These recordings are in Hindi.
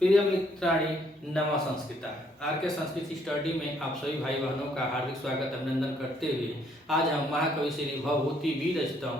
प्रिय मित्राणि नमः संस्कृता। आर के संस्कृति स्टडी में आप सभी भाई बहनों का हार्दिक स्वागत अभिनंदन करते हुए आज हम महाकवि श्री भवभूति विरचितम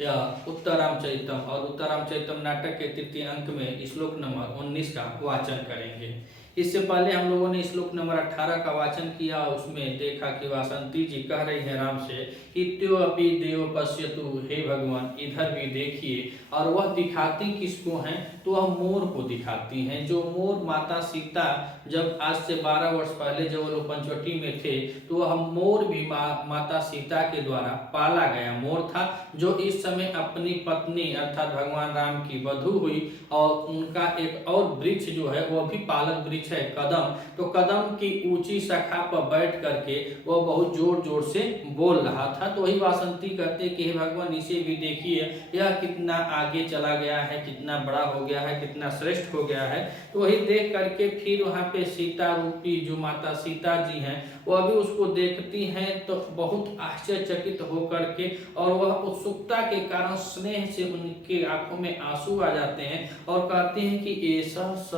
या उत्तरामचरितम और उत्तरामचरितम नाटक के तृतीय अंक में श्लोक नंबर 19 का वाचन करेंगे। इससे पहले हम लोगों ने श्लोक नंबर 18 का वाचन किया। उसमें देखा कि वासंती जी कह रही है राम से कि त्यो अपि देव पश्यतु, हे भगवान इधर भी देखिए। और वह दिखाती किसको हैं? तो वह मोर को दिखाती हैं। जो मोर माता सीता जब आज से 12 वर्ष पहले जब वो लोग पंचवटी में थे तो वह मोर भी माता सीता के द्वारा पाला गया मोर था, जो इस समय अपनी पत्नी अर्थात भगवान राम की वधू हुई। और उनका एक और वृक्ष जो है वह भी पालक वृक्ष है, कदम। तो कदम की ऊंची शाखा पर बैठ करके वह बहुत जोर जोर से बोल रहा था। तो वही वासंती कहते कि हे भगवान इसे भी देखिए, यह कितना आगे चला गया है, कितना बड़ा हो गया है, कितना श्रेष्ठ हो गया है। तो वही देख करके फिर वहां पे सीता रूपी जो माता सीता जी हैं वह भी उसको देखती हैं तो बहुत आश्चर्यचकित होकर के, और वह उत्सुकता के कारण स्नेह से उनके आंखों में आंसू आ जाते हैं और कहते हैं कि ऐसा स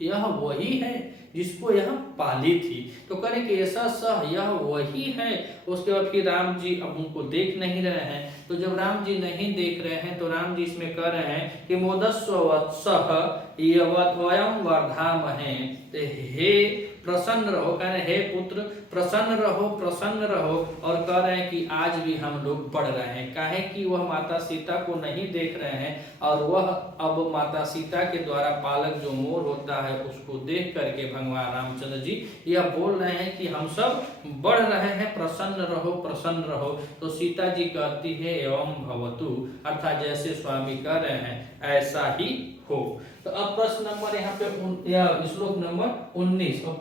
यह वही है जिसको यह पाली थी। तो करें कि ऐसा सह यह वही है। उसके बाद फिर राम जी अब उनको देख नहीं रहे हैं। तो जब राम जी नहीं देख रहे हैं तो राम जी इसमें कह रहे हैं कि मोदस्व वत्सः यवद्वयं वर्धामहे। तो हे प्रसन्न रहो, कह रहे हे पुत्र प्रसन्न रहो, प्रसन्न रहो। और कह रहे हैं कि आज भी हम लोग बढ़ रहे हैं। काहे कि वह माता सीता को नहीं देख रहे हैं और वह अब माता सीता के द्वारा पालक जो मोर होता है उसको देख करके भगवान रामचंद्र जी यह बोल रहे हैं कि हम सब बढ़ रहे हैं, प्रसन्न रहो, प्रसन्न रहो। तो सीता जी कहती है एवं भवतु, अर्थात जैसे स्वामी कह रहे हैं ऐसा ही हो। तो अब प्रश्न नंबर यहाँ पे या श्लोक नंबर 19 और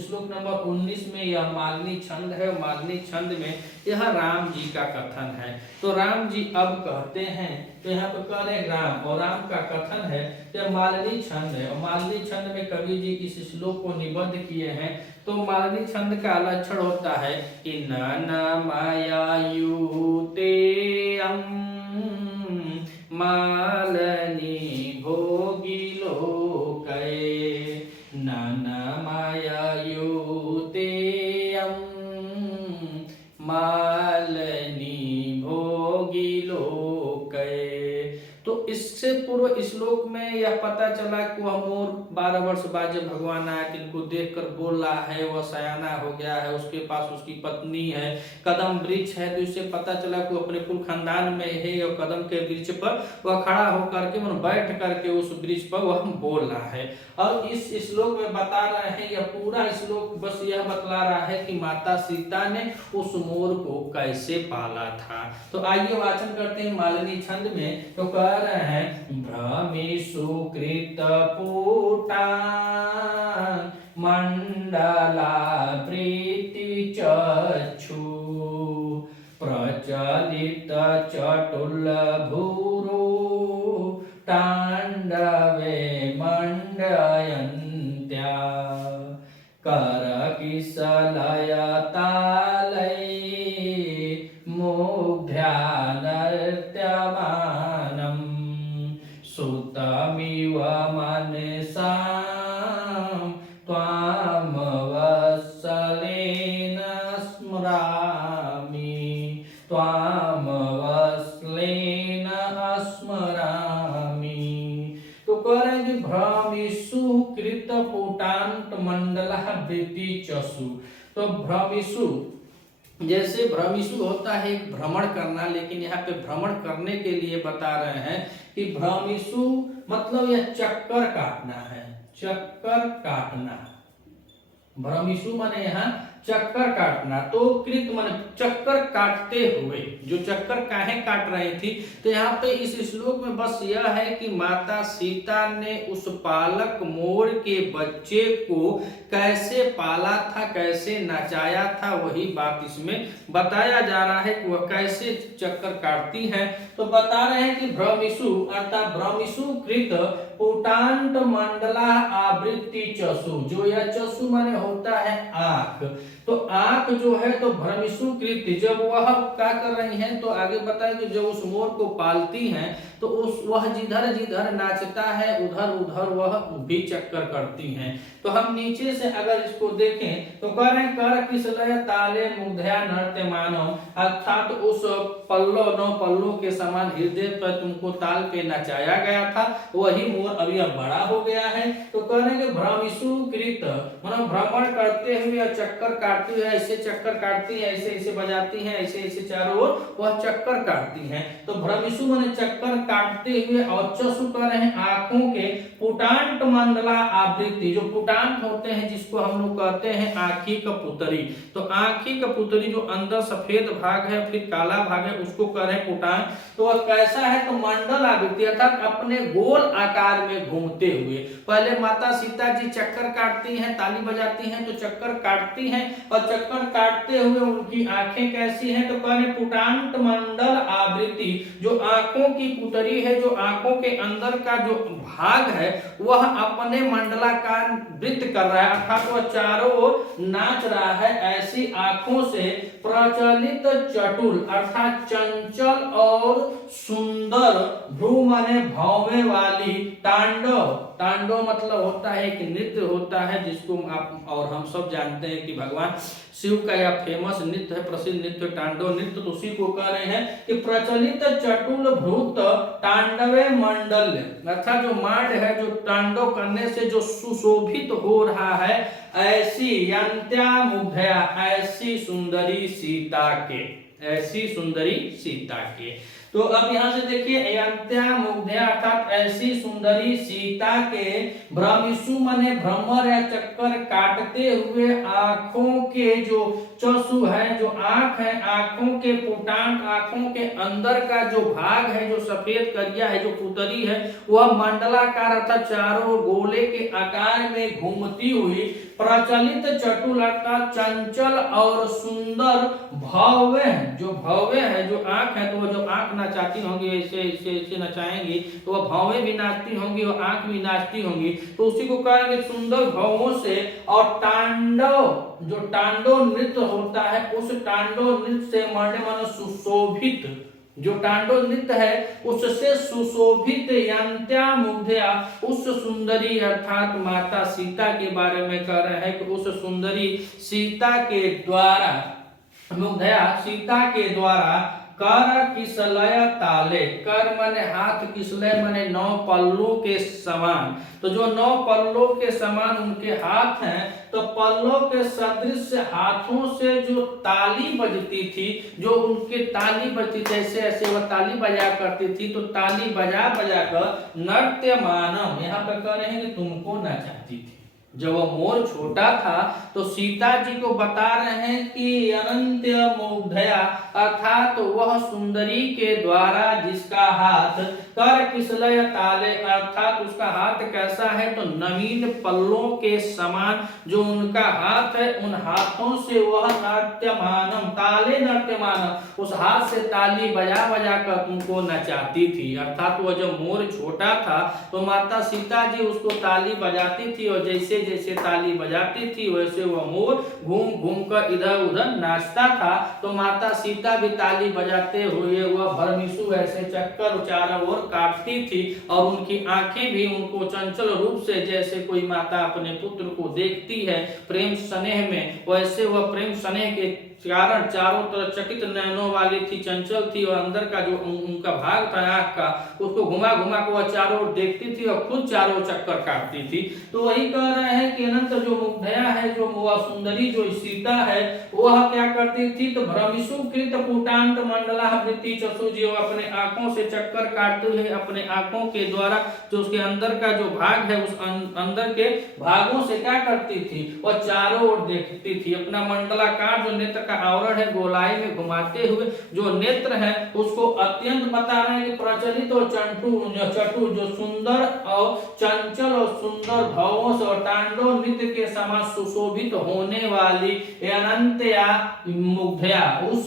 श्लोक नंबर 19 में यह मालिनी छंद है। मालिनी छंद में यह राम जी का कथन है। तो राम जी अब कहते हैं, तो यहाँ पे कह रहे हैं राम, और राम का कथन है यह मालिनी छंद है। और मालिनी छंद में कवि जी इस श्लोक को निबद्ध किए हैं। तो मालिनी छंद का लक्षण होता है कि न मायायुते मालनी भोगिलोकये नाना मायायुते मालनी भोगिलोकये। तो इससे पूर्व श्लोक में यह पता चला कि वह मोर 12 वर्ष बाद जब भगवान आए तो इनको देखकर बोल रहा है, वह सयाना हो गया है, उसके पास उसकी पत्नी है, कदम वृक्ष है। तो इससे पता चला कि वो अपने कुल खानदान में है और कदम के वृक्ष पर वह खड़ा होकर के बैठ करके उस वृक्ष पर वह बोल रहा है। और इस श्लोक में बता रहे हैं, यह पूरा श्लोक बस यह बतला रहा है कि माता सीता ने उस मोर को कैसे पाला था। तो आइए वाचन करते हैं मालिनी छंद में। तो कह रहे हैं भ्रमिषु कृत पूटान मंडला प्रीति चक्षु प्रचलित चटुल भूरु तांडवे मंडयन्त्या करकिसलय तालै मुग्ध्यानर्त्यमानम् सुतमिव मनसां त्वां वत्सलेन स्मरामि, त्वां वत्सलेन स्मरामि। तो कह रहे हैं कि भ्रमिषु कृत पुटांत मंडलः वृत्ति चसु। तो भ्रमिषु जैसे भ्रमिषु होता है भ्रमण करना, लेकिन यहाँ पे भ्रमण करने के लिए बता रहे हैं कि भ्रमिषु मतलब यह चक्कर काटना है, चक्कर काटना। भ्रमिषु माने यहाँ चक्कर काटना। तो कृत माने चक्कर काटते हुए, जो चक्कर काहे काट रही थी। तो यहाँ पे इस श्लोक में बस यह है कि माता सीता ने उस पालक मोर के बच्चे को कैसे पाला था, कैसे नचाया था, वही बात इसमें बताया जा रहा है कि वह कैसे चक्कर काटती है। तो बता रहे हैं कि भ्रमिषु अर्थात भ्रमिषु कृत पुटांत मंडला आवृत्ति चसु। जो यह चसु माने होता है आंख। तो आंख जो है तो भ्रमिषु कृत, जब वह क्या कर रही हैं तो आगे बताए कि जब उस मोर को पालती हैं तो उस वह जिधर जिधर नाचता है उधर उधर वह भी चक्कर करती हैं। तो हम नीचे से अगर इसको देखें तो कह रहे हैं कर किसलय ताले मुग्धया नृत्य मानो, अर्थात उस पल्लो नौ पल्लो के समान हृदय पर तुमको ताल पे नचाया गया था, वही मोर अभी अब बड़ा हो गया है। तो कह रहे हैं कि भ्रमिशु कृत मतलब भ्रमण करते हुए चक्कर काटती हुए, ऐसे चक्कर काटती है, ऐसे ऐसे बजाती है, ऐसे ऐसे चारों ओर वह चक्कर काटती हैं। तो भ्रमिशु माने चक्कर काटते हुए, और चसु कह रहे हैं आंखों के पुटांट मंडला आवृत्ति, जो पुटांट होते हैं जिसको हम लोग कहते हैं आंखी का पुतरी, तो आंखी का पुतरी जो अंदर सफेद भाग है फिर काला भाग है उसको कह रहे हैं पुटांट। तो वह कैसा है तो मंडल आवृत्ति अर्थात अपने गोल आकार में घूमते हुए। पहले माता सीता जी चक्कर काटती हैं, ताली बजाती हैं, तो चक्कर काटती हैं और चक्कर काटते हुए उनकी आंखें कैसी हैं तो कह रहे पुटांट मंडल आवृत्ति, जो आंखों की पुतरी है, जो आंखों के अंदर का जो भाग है वह अपने मंडलाकार वृत्त कर रहा है, अर्थात वह चारों ओर नाच रहा है। ऐसी आंखों से प्रचलित चटुल अर्थात चंचल और सुंदर, भ्रू माने भौवे वाली, तांडव, तांडव मतलब होता है एक नृत्य होता है जिसको आप और हम सब जानते हैं कि भगवान शिव का यह फेमस नृत्य है, प्रसिद्ध नृत्य तांडव नृत्य, तो उसी को कह रहे हैं कि प्रचलित चटुल भ्रूत तांडवे मंडल, अर्थात जो मांड है जो तांडव करने से जो सुशोभित हो रहा है, ऐसी यंत्या मुग्धया, ऐसी सुंदरी सीता के, ऐसी सुंदरी सीता के। तो अब यहाँ से देखिए यंत्या मुग्धया अर्थात ऐसी सुंदरी सीता के, भ्रमिशु माने भ्रमर या चक्कर काटते हुए आंखों के जो चसु है, जो आंख है, आंखों के पुटांट, आंखों के अंदर का जो भाग है, जो सफेद करिया है, जो पुतरी है, वह मंडलाकार अर्थात चारों गोले के आकार में घूमती हुई, प्रचलित चटुल अर्थात चंचल और सुंदर, भव्य, जो भव्य है, जो आंख है, तो वो जो आंख नचाती होंगी ऐसे ऐसे ऐसे नचाएंगी तो वह भौवें भी नाचती होंगी और आंख भी नाचती होंगी, तो उसी को कहेंगे सुंदर भवों से। और तांडव, जो तांडव नृत्य होता है उस तांडव नृत्य से माने सुशोभित, जो तांडव नृत्य है उससे सुशोभित यंत्या मुग्धया, उस सुंदरी अर्थात माता सीता के बारे में कह रहे हैं कि उस सुंदरी सीता के द्वारा, मुग्धया सीता के द्वारा, कर किसलय ताले, कर माने हाथ, किसलय माने नौ पल्लों के समान, तो जो नौ पल्लों के समान उनके हाथ हैं, तो पल्लों के सदृश हाथों से जो ताली बजती थी, जो उनके ताली बजती थी ऐसे ऐसे वह ताली बजा करती थी, तो ताली बजा बजा कर नृत्यमानम, यहाँ पर कह रहे हैं कि तुमको नचाती थी। जब वह मोर छोटा था तो सीता जी को बता रहे हैं कि अनंत्य मुग्धया अर्थात वह सुंदरी के द्वारा जिसका हाथ कर किसलय ताले अर्थात उसका हाथ कैसा है तो नवीन पल्लों के समान, जो उनका हाथ है उन हाथों से वह नाट्यमानम ताले नाट्यमानम, उस हाथ से ताली बजा बजा कर तुमको नचाती थी। अर्थात वह जब मोर छोटा था तो माता सीता जी उसको ताली बजाती थी और जैसे जैसे ताली बजाती थी वैसे वह मोर घूम घूम कर इधर उधर नाचता था। तो माता सीता भी ताली बजाते हुए वह भ्रमिशु ऐसे चक्कर चारों ओर काटती थी और उनकी आंखें भी उनको चंचल रूप से, जैसे कोई माता अपने पुत्र को देखती है प्रेम स्नेह में, वैसे वह प्रेम स्नेह के कारण चारों तरफ चकित नयनों वाली थी, चंचल थी और अंदर का जो उनका भाग था आंख का उसको घुमा घुमा कर वह चारों ओर देखती थी और खुद चारों चक्कर काटती थी। तो वही कह रहे हैं कि अनंत जो मुग्धया है, जो वह सुंदरी जो सीता है, वह क्या करती थी तो भ्रमिशु कृत पुटांत मंडलावृत्ति चसु जी, अपने आंखों से चक्कर काटते हुए अपने आंखों के द्वारा जो उसके अंदर का जो भाग है उस अंदर के भागों से क्या करती थी वह चारों ओर देखती थी। अपना मंडलाकार जो नेत्र का आवरण है गोलाई में घुमाते हुए जो नेत्र है उसको अत्यंत बता रहे हैं कि प्रचलित और चटु जो सुंदर और चंचल और सुंदर भावों से और तांडव नृत्य के समान सुशोभित होने वाली अनंत या मुग्धया उस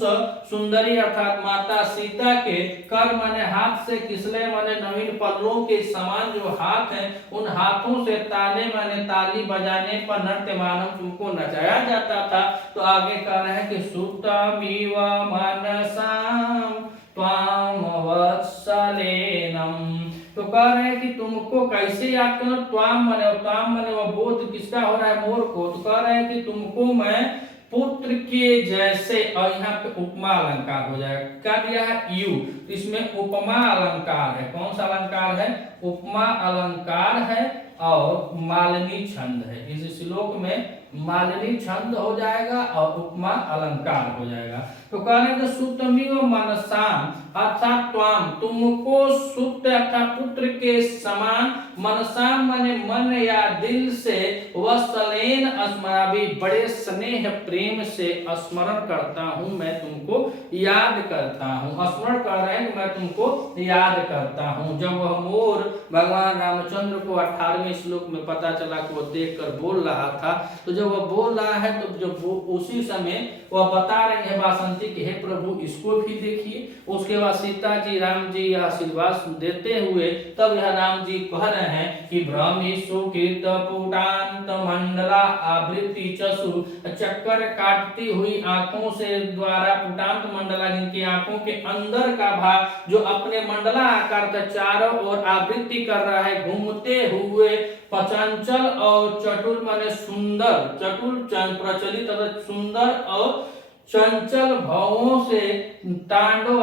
सुंदरी अर्थात माता सीता के कर माने हाथ से, किसले माने नवीन पल्लों के समान जो हाथ हैं उन हाथों से ताले माने ताली बजाने पर नृत्यमानम तुमको नचाया जाता था। तो आगे कह रहे हैं कि सुतमिव मनसाम त्वाम वत्सलेनम। तो कह रहे हैं कि तुमको कैसे याद करो, त्वाम मने वह बोध किसका हो रहा है, मोर को। तो कह रहे हैं कि तुमको मैं पुत्र के जैसे, और यहाँ पे उपमा अलंकार हो जाएगा, क्या दिया है यू, तो इसमें उपमा अलंकार है। कौन सा अलंकार है, उपमा अलंकार है और मालिनी छंद है। इस श्लोक में मालिनी छंद हो जाएगा और उपमा अलंकार हो जाएगा। तो कहने के सुतमिव मनसाम अर्थात त्वाम तुमको सुत अर्थात पुत्र के समान, मनसाम माने मन या दिल से, वत्सलेन स्मरामि बड़े स्नेह प्रेम से स्मरण करता हूँ, मैं तुमको याद करता हूँ। स्मरण कर रहे हैं कि मैं तुमको याद करता हूँ। जब वह मोर भगवान रामचंद्र को 18वें श्लोक में पता चला कि वह देखकर बोल रहा था, तो जब वह बोल रहा है तो जब वो उसी समय वह बता रहे हैं वासंती कि हे प्रभु इसको भी देखिए। उसके बाद सीता जी राम जी यह आशीर्वाद देते हुए तब यह राम जी कह रहे हैं कि भ्रमि सुकृत पुटांत मंडला आवृत्ति चसु, चक्कर काटती हुई आंखों से द्वारा पुटांत मंडला जिनकी आंखों के अंदर का भाग जो अपने मंडला आकार का चारों ओर आवृत्ति कर रहा है, घूमते हुए पचंचल और चटुल माने सुंदर, चटुल प्रचलित सुंदर और चंचल भावों से तांडव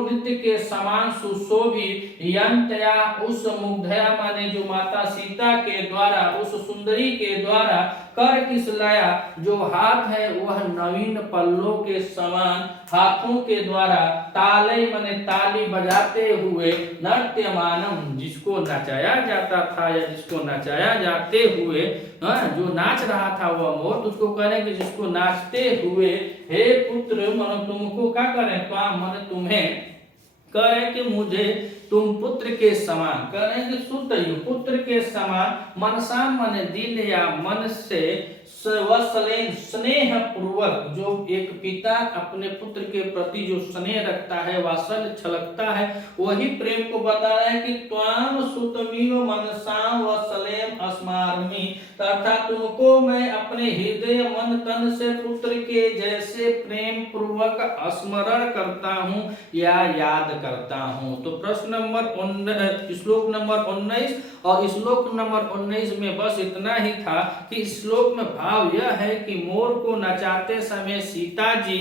नृत्य के समान सुशोभित यंतया उस मुग्धया माने जो माता सीता के द्वारा, उस सुंदरी के द्वारा कर किस लाया, जो हाथ है वह नवीन पल्लों के समान हाथों के द्वारा ताले माने ताली बजाते हुए नृत्यमानम जिसको नचाया जाता था या जिसको नचाया जाते हुए जो नाच रहा था वह मोर, तो उसको कह रहे कि जिसको नाचते हुए हे पुत्र मन तुमको क्या करें, मन तुम्हें कह रहे कि मुझे तुम पुत्र के समान, कह रहे कि सुतयु पुत्र के समान, मनसा मन दिल या मन से, वत्सलेन स्नेह पूर्वक, जो एक पिता अपने पुत्र के प्रति जो स्नेह रखता है, वात्सल्य छलकता है, वही प्रेम को बता रहा है कि त्वाम सुतमिव मनसा वत्सलेम अस्मार्मि, अर्थात तुमको मैं अपने हृदय मन तन से पुत्र के जैसे प्रेम पूर्वक स्मरण करता हूँ या याद करता हूँ। तो प्रश्न नंबर श्लोक नंबर 19 और श्लोक नंबर 19 में बस इतना ही था कि श्लोक में भाव यह है कि मोर को नचाते समय सीता जी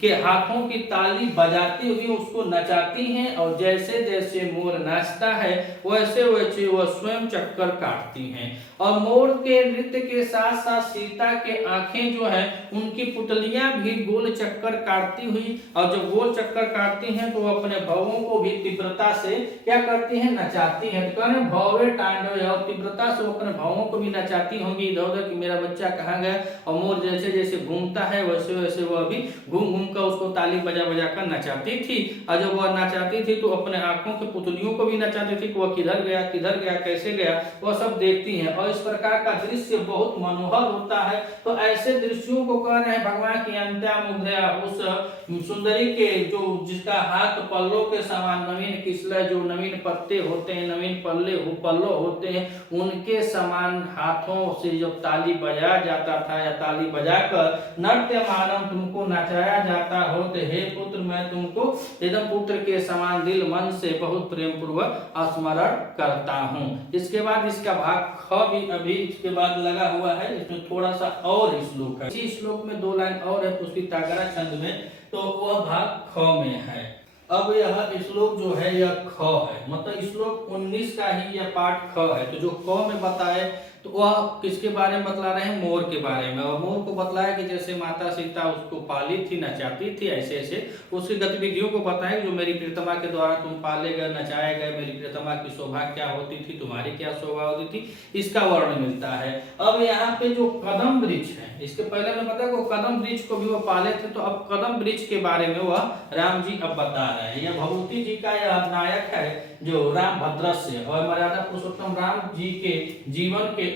के हाथों की ताली बजाती हुई उसको नचाती हैं, और जैसे जैसे मोर नाचता है वैसे वैसे वह स्वयं चक्कर काटती हैं। और मोर के नृत्य के साथ साथ सीता के आंखें जो है उनकी पुतलियां भी गोल चक्कर काटती हुई, और जब गोल चक्कर काटती हैं तो अपने भवों को भी तीव्रता से क्या करती हैं, नचाती हैं। तो कहने भवे तांडव, और तीव्रता से अपने भवों को भी नचाती होंगी इधर उधर कि मेरा बच्चा कहाँ गया। और मोर जैसे जैसे घूमता है वैसे वैसे वह भी घूम घूम कर उसको ताली बजा बजा कर नचाती थी। और जब वह नचाती थी तो अपने आंखों के पुतलियों को भी नचाती थी कि वह किधर गया कैसे गया, वह सब देखती हैं। और इस प्रकार का दृश्य बहुत मनोहर होता है। तो ऐसे दृश्यों को कह रहे हैं भगवान की अंत्या मुग्धया, उस सुंदरी के जो जिसका हाथ पल्लों के समान, नवीन किसला जो नवीन पत्ते होते हैं, नवीन पल्लो होते हैं, उनके समान हाथों से जब ताली बजाया जाता था या ताली बजाकर नृत्य मानव तुमको नचाया जाता हो, तो हे पुत्र मैं तुमको एकदम पुत्र के समान दिल मन से बहुत प्रेम पूर्वक स्मरण करता हूँ। इसके बाद इसका भाग ख भी अभी इसके बाद लगा हुआ है, इसमें थोड़ा सा और श्लोक है। इसी श्लोक में 2 लाइन और है उसकी तागरा छंद में, तो वह भाग ख में है। अब यह श्लोक जो है यह ख है, मतलब श्लोक 19 का ही यह पाठ ख है। तो जो क में बताए तो वह किसके बारे में बतला रहे हैं, मोर के बारे में। और मोर को बतलाया कि जैसे माता सीता उसको पाली थी, नचाती थी, ऐसे ऐसे उसकी गतिविधियों को बताएं जो मेरी प्रियतमा के द्वारा तुम पाले गए, नचाए गए, मेरी प्रियतमा की शोभा क्या होती थी, तुम्हारी क्या शोभा होती थी, इसका वर्णन मिलता है। अब यहाँ पे जो कदम वृक्ष है, इसके पहले मैं बता को कदम वृक्ष को भी वो पाले थे, तो अब कदम वृक्ष के बारे में वह राम जी अब बता रहे हैं। यह भगवती जी का यह नायक है जो राम भद्रस्य और मर्यादा पुरुषोत्तम राम जी के जीवन के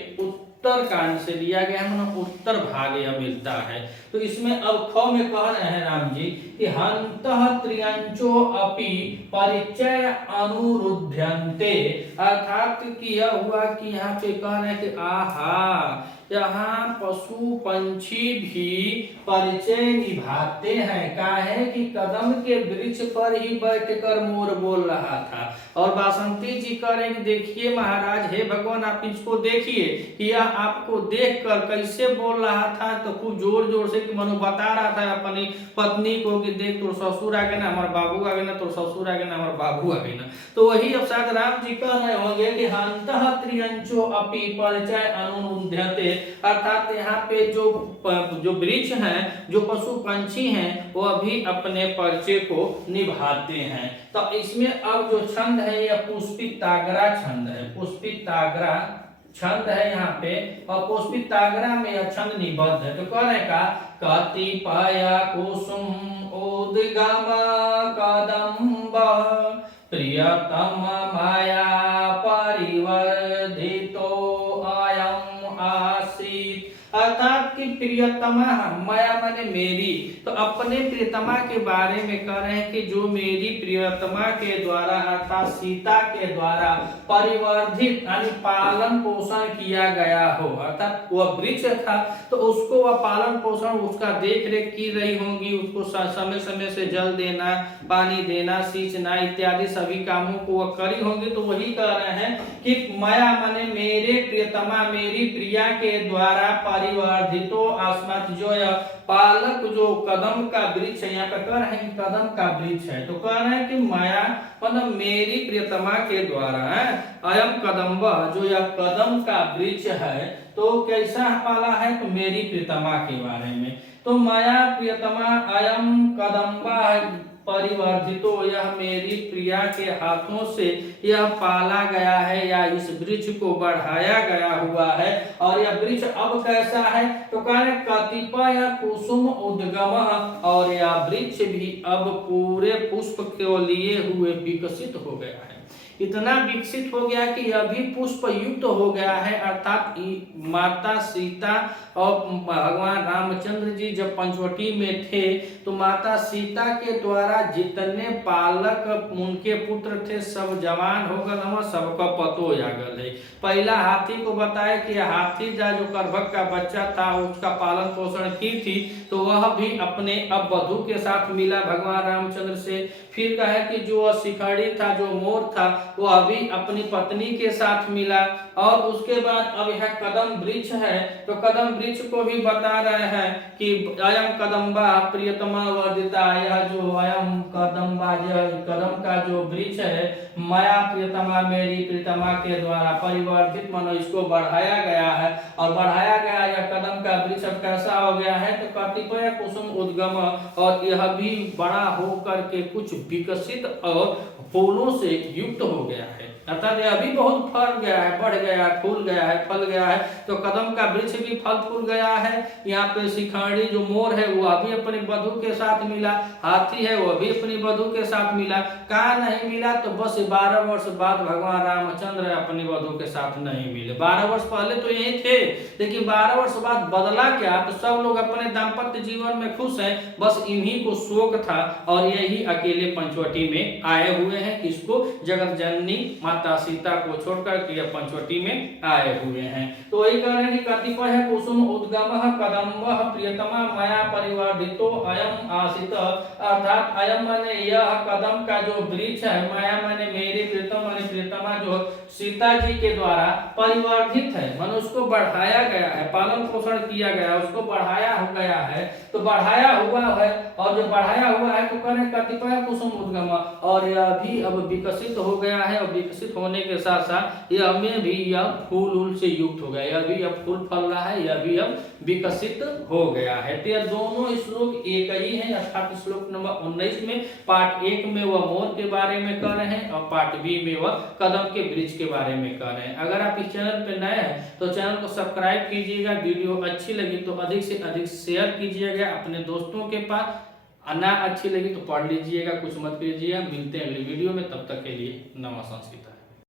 उत्तर कांड से लिया गया है, मतलब उत्तर भाग यह मिलता है। तो इसमें अब ख में कह रहे हैं राम जी कि हंतः त्रियंचो अपि परिचय अनुरुध्यन्ते, अर्थात कि यह हुआ कि यहाँ पे कह रहे हैं कि आहा, यहाँ पशु पंछी भी परिचय निभाते हैं। काहे कि कदम के वृक्ष पर ही बैठकर मोर बोल रहा था। और बासंती जी कह रहे हैं कि देखिए महाराज, हे भगवान, आप इसको देखिए कि यह आपको देखकर कैसे बोल रहा था। तो खूब जोर जोर से कि मनु बता रहा था अपनी पत्नी को कि देख तोर ससुर आ गए ना, हमारे बाबू आ गए ना, तोर ससुर आ गए ना, हमारे बाबू आ गए ना। तो वही अब शायद राम जी कह रहे होंगे कि हंतः त्रियंचो अपि परिचय अनुरुध्यते, अर्थात यहाँ पे जो वृक्ष हैं, जो पशु पंछी हैं, वो अभी अपने परिचय को निभाते हैं। तो इसमें अब जो छंद है यह पुष्पित तागरा छंद है, पुष्पित तागरा छंद है यहाँ पे। और पुष्पित तागरा में यह छंद निबद्ध है। तो कह रहे का कतिपय कुसुम उद्गम कदम्ब प्रियतम माया परिवर्धितो अयम आसीत, अर्थात कि प्रियतमा माया माने मेरी, तो अपने प्रियतमा के बारे में कह रहे हैं कि जो मेरी प्रियतमा के द्वारा अर्थात सीता के द्वारा परिवर्धित यानी पालन पोषण किया गया हो, अर्थात वह वृक्ष था तो उसको वह पालन पोषण उसका देख रेख की रही होंगी, उसको समय समय से जल देना, पानी देना, सींचना इत्यादि सभी कामों को वह करी होंगी। तो वही कह रहे हैं कि माया माने मेरे प्रियतमा, मेरी प्रिया के द्वारा परिवर्धितो अस्मत्, जो पालक जो कदम का वृक्ष है, यहाँ पे कह रहे हैं कि कदम का वृक्ष है। तो कह रहे हैं कि माया मतलब मेरी प्रियतमा के द्वारा है अयम कदम्ब, जो यह कदम का वृक्ष है तो कैसा पाला है, तो मेरी प्रियतमा के बारे में। तो माया प्रियतमा अयम कदम्बा परिवर्धितो, यह मेरी प्रिया के हाथों से यह पाला गया है या इस वृक्ष को बढ़ाया गया हुआ है। और यह वृक्ष अब कैसा है, तो कह कतिपय कुसुम उद्गम, और यह वृक्ष भी अब पूरे पुष्प को लिए हुए विकसित हो गया है, इतना विकसित हो गया कि यह भी पुष्प युक्त हो गया है। अर्थात माता सीता और भगवान रामचंद्र जी जब पंचवटी में थे तो माता सीता के द्वारा जितने पालक उनके पुत्र थे सब जवान हो गए, सबका पतो जागल है। पहला हाथी को बताया कि हाथी जो करभक का बच्चा था उसका पालन पोषण की थी, तो वह भी अपने अब वधू के साथ मिला भगवान रामचंद्र से। फिर कहे कि जो शिखड़ी था, जो मोर था, वो अभी अपनी पत्नी के साथ मिला। और उसके बाद अब यह कदम वृक्ष है, तो कदम वृक्ष को भी बता रहे हैं कि अयम कदम्बा प्रियतमा वर्धिता, यह जो अयम कदम्बा, यह कदम का जो वृक्ष है माया प्रियतमा मेरी प्रियतमा के द्वारा परिवर्धित मानो इसको बढ़ाया गया है। और बढ़ाया गया यह कदम का वृक्ष कैसा हो गया है, तो कतिपय कुसुम उद्गम, और यह भी बड़ा होकर के कुछ विकसित और फूलों से युक्त हो गया है। अर्थात यह भी बहुत फल गया है, बढ़ गया है, फूल गया है, फल गया है। तो कदम का वृक्ष भी फल फूल गया है। यहाँ पे शिखंडी जो मोर है वो अभी अपनी वधू के साथ मिला, हाथी है वो भी अपनी वधू के साथ मिला। कहाँ नहीं मिला, तो बस 12 वर्ष बाद भगवान रामचंद्र अपनी वधू के साथ नहीं मिले। 12 वर्ष पहले तो यही थे, लेकिन 12 वर्ष बाद बदला क्या, तो सब लोग अपने दाम्पत्य जीवन में खुश हैं, बस इन्हीं को शोक था और यही अकेले पंचवटी में आए हुए हैं। किसको, जगत जननी माता सीता को छोड़कर के पंचवटी में आए हुए हैं। तो वही कह रहे हैं कि कतिपय कुसुम उद्गम कदम्ब प्रियतमा माया परिवर्धितो अयम आसित, अर्थात अयम माने यह कदम का जो वृक्ष है, माया माने मेरी प्रियतम माने प्रियतमा जो सीता जी के द्वारा परिवर्धित है, मानो उसको बढ़ाया गया है, पालन पोषण किया गया, उसको बढ़ाया हो गया है। तो बढ़ाया हुआ है, और जो बढ़ाया हुआ है तो कह रहे कतिपय कुसुम उद्गम, और यह भी अब विकसित हो गया है। और विकसित होने के साथ साथ यह में भी यह फूल से युक्त हो गया, यह भी अब फूल फल रहा है, यह भी अब विकसित हो गया है। तो यह दोनों श्लोक एक ही है, अर्थात श्लोक नंबर 19 में पार्ट 1 में वह मोर के बारे में कह रहे हैं और पार्ट बी में वह कदम के वृक्ष के बारे में कह रहे हैं। अगर आप इस चैनल पे नए हैं तो चैनल को सब्सक्राइब कीजिएगा, वीडियो अच्छी लगी तो अधिक से अधिक शेयर कीजिएगा अपने दोस्तों के पास, ना अच्छी लगी तो पढ़ लीजिएगा, कुछ मत कीजिएगा। मिलते हैं अगली वीडियो में, तब तक के लिए नमः संस्कृत।